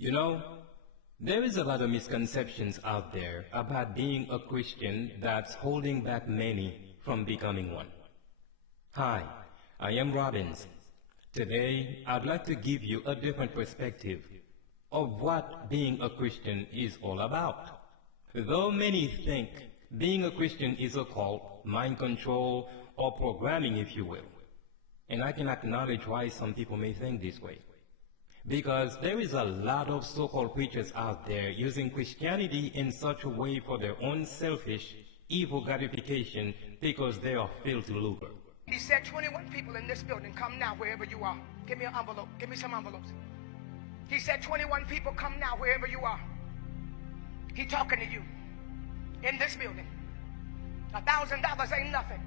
You know, there is a lot of misconceptions out there about being a Christian that's holding back many from becoming one. Hi, I am Robbins. Today, I'd like to give you a different perspective of what being a Christian is all about. Though many think being a Christian is a cult, mind control, or programming, if you will. And I can acknowledge why some people may think this way. Because there is a lot of so-called preachers out there using Christianity in such a way for their own selfish, evil gratification because they are filthy lucre. He said 21 people in this building, come now wherever you are. Give me an envelope. Give me some envelopes. He said 21 people, come now wherever you are. He talking to you in this building. $1,000 ain't nothing.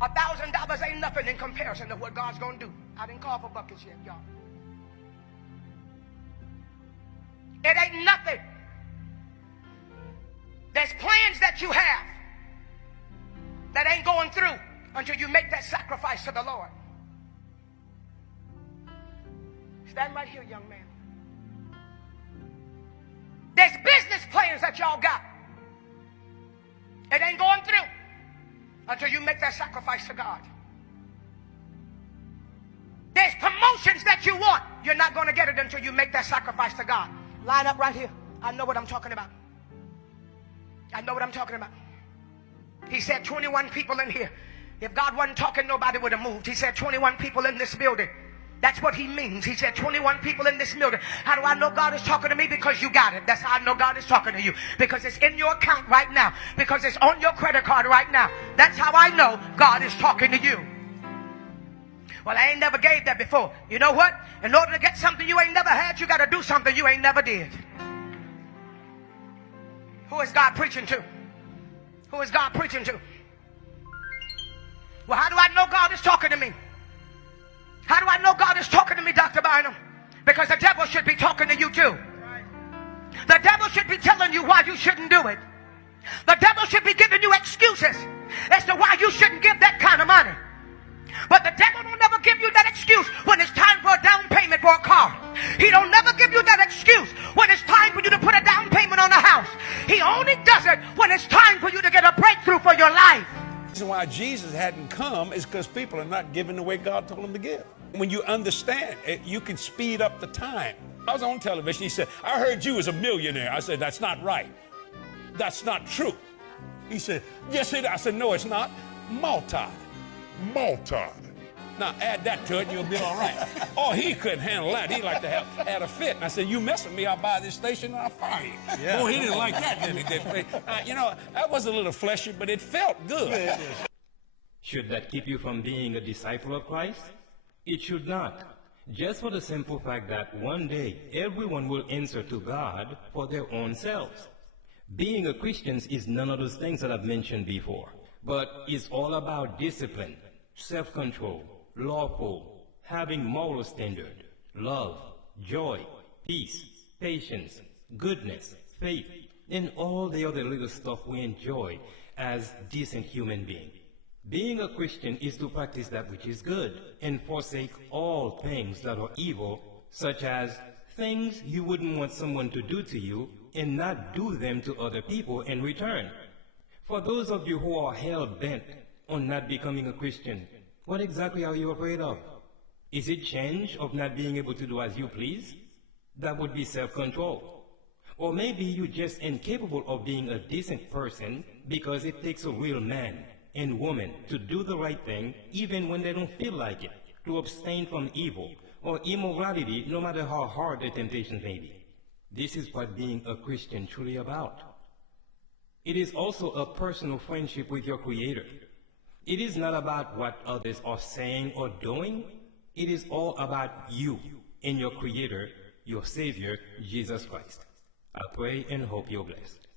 $1,000 ain't nothing in comparison to what God's going to do. I didn't call for buckets yet, y'all. It ain't nothing. There's plans that you have that ain't going through until you make that sacrifice to the Lord. Stand right here, young man. There's business plans that y'all got. It ain't going through until you make that sacrifice to God. There's promotions that you want. You're not going to get it until you make that sacrifice to God. Line up right here. I know what I'm talking about. I know what I'm talking about. He said 21 people in here. If God wasn't talking, nobody would have moved. He said 21 people in this building. That's what he means. He said 21 people in this building. How do I know God is talking to me? Because you got it. That's how I know God is talking to you. Because it's in your account right now. Because it's on your credit card right now. That's how I know God is talking to you. Well, I ain't never gave that before. You know what? In order to get something you ain't never had, you got to do something you ain't never did. Who is God preaching to? Who is God preaching to? Well, how do I know God is talking to me? How do I know God is talking to me, Dr. Bynum? Because the devil should be talking to you too. The devil should be telling you why you shouldn't do it. The devil should be giving you excuses as to why you shouldn't give that kind of money. But the devil don't never give you that excuse when it's time for a down payment for a car. He don't never give you that excuse when it's time for you to put a down payment on a house. He only does it when it's time for you to get a breakthrough for your life. The reason why Jesus hadn't come is because people are not giving the way God told them to give. When you understand it, you can speed up the time. I was on television. He said, I heard you was a millionaire. I said, that's not right. That's not true. He said, yes, it is. I said, no, it's not. Multi. Now, add that to it and you'll be all right. Oh, he couldn't handle that. He liked to have had a fit. And I said, you mess with me, I'll buy this station and I'll fire you. Yeah. Oh, he didn't like that, did he? You know, that was a little fleshy, but it felt good. Should that keep you from being a disciple of Christ? It should not. Just for the simple fact that one day everyone will answer to God for their own selves. Being a Christian is none of those things that I've mentioned before, but it's all about discipline, self-control, lawful, having moral standard, love, joy, peace, patience, goodness, faith, and all the other little stuff we enjoy as decent human beings. Being a Christian is to practice that which is good and forsake all things that are evil, such as things you wouldn't want someone to do to you and not do them to other people in return. For those of you who are hell-bent on not becoming a Christian, what exactly are you afraid of? Is it change of not being able to do as you please? That would be self-control. Or maybe you're just incapable of being a decent person because it takes a real man and woman to do the right thing even when they don't feel like it, to abstain from evil or immorality no matter how hard the temptation may be. This is what being a Christian truly about. It is also a personal friendship with your Creator. It is not about what others are saying or doing. It is all about you and your Creator, your Savior, Jesus Christ. I pray and hope you're blessed.